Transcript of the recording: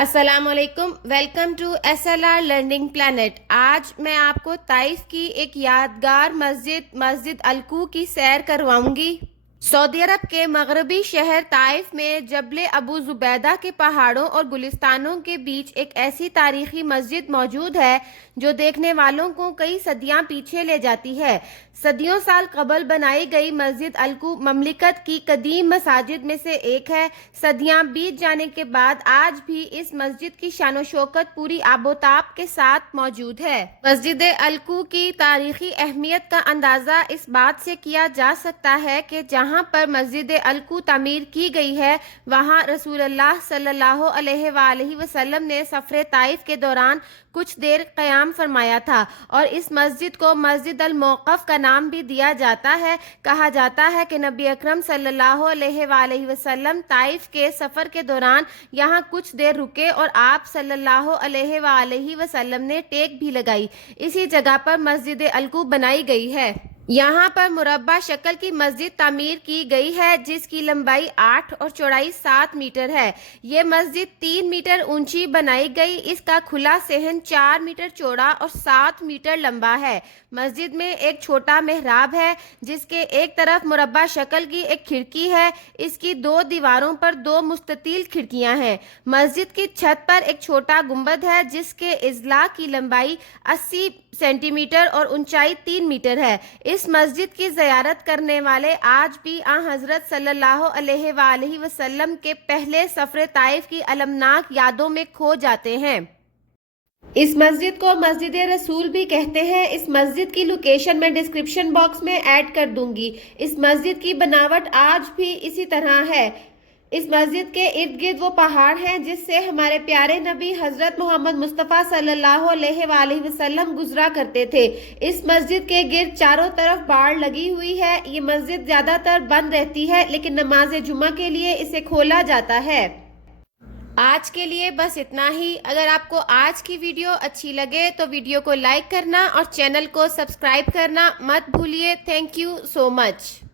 السلام علیکم، welcome to SLR learning plant. آج میں آپ کو طائف کی ایک یادگار مسجد الکو کی سیر کرواؤں گی۔ سعودی عرب کے مغربی شہر طائف میں جبل ابو زبیدہ کے پہاڑوں اور گلستانوں کے بیچ ایک ایسی تاریخی مسجد موجود ہے جو دیکھنے والوں کو کئی صدیاں پیچھے لے جاتی ہے۔ صدیوں سال قبل بنائی گئی مسجد الکو مملکت کی قدیم مساجد میں سے ایک ہے۔ صدیاں بیت جانے کے بعد آج بھی اس مسجد کی شان و شوکت پوری آب و تاب کے ساتھ موجود ہے۔ مسجد الکو کی تاریخی اہمیت کا اندازہ اس بات سے کیا جا سکتا ہے کہ جہاں پر مسجد الکو تعمیر کی گئی ہے وہاں رسول اللہ صلی اللہ علیہ وآلہ وسلم نے سفر طائف کے دوران کچھ دیر قیام فرمایا تھا، اور اس مسجد کو مسجد الموقف کا نام بھی دیا جاتا ہے۔ کہا جاتا ہے کہ نبی اکرم صلی اللہ علیہ وآلہ وسلم طائف کے سفر کے دوران یہاں کچھ دیر رکے اور آپ صلی اللہ علیہ وآلہ وسلم نے ٹیک بھی لگائی۔ اسی جگہ پر مسجد الکو بنائی گئی ہے۔ یہاں پر مربع شکل کی مسجد تعمیر کی گئی ہے جس کی لمبائی 8 اور چوڑائی 7 میٹر ہے۔ یہ مسجد 3 میٹر اونچی بنائی گئی۔ اس کا کھلا صحن 4 میٹر چوڑا اور 7 میٹر لمبا ہے۔ مسجد میں ایک چھوٹا محراب ہے جس کے ایک طرف مربع شکل کی ایک کھڑکی ہے۔ اس کی 2 دیواروں پر 2 مستطیل کھڑکیاں ہیں۔ مسجد کی چھت پر ایک چھوٹا گنبد ہے جس کے اضلاع کی لمبائی 80 سینٹی میٹر اور اونچائی 3 میٹر ہے۔ اس مسجد کی زیارت کرنے والے آج بھی حضرت صلی اللہ علیہ وآلہ وسلم کے پہلے سفر طائف کی المناک یادوں میں کھو جاتے ہیں۔ اس مسجد کو مسجد رسول بھی کہتے ہیں۔ اس مسجد کی لوکیشن میں ڈسکرپشن باکس میں ایڈ کر دوں گی۔ اس مسجد کی بناوٹ آج بھی اسی طرح ہے۔ اس مسجد کے ارد گرد وہ پہاڑ ہیں جس سے ہمارے پیارے نبی حضرت محمد مصطفیٰ صلی اللہ علیہ وآلہ وسلم گزرا کرتے تھے۔ اس مسجد کے گرد چاروں طرف باڑ لگی ہوئی ہے۔ یہ مسجد زیادہ تر بند رہتی ہے لیکن نماز جمعہ کے لیے اسے کھولا جاتا ہے۔ آج کے لیے بس اتنا ہی۔ اگر آپ کو آج کی ویڈیو اچھی لگے تو ویڈیو کو لائک کرنا اور چینل کو سبسکرائب کرنا مت بھولیے۔ Thank you so much.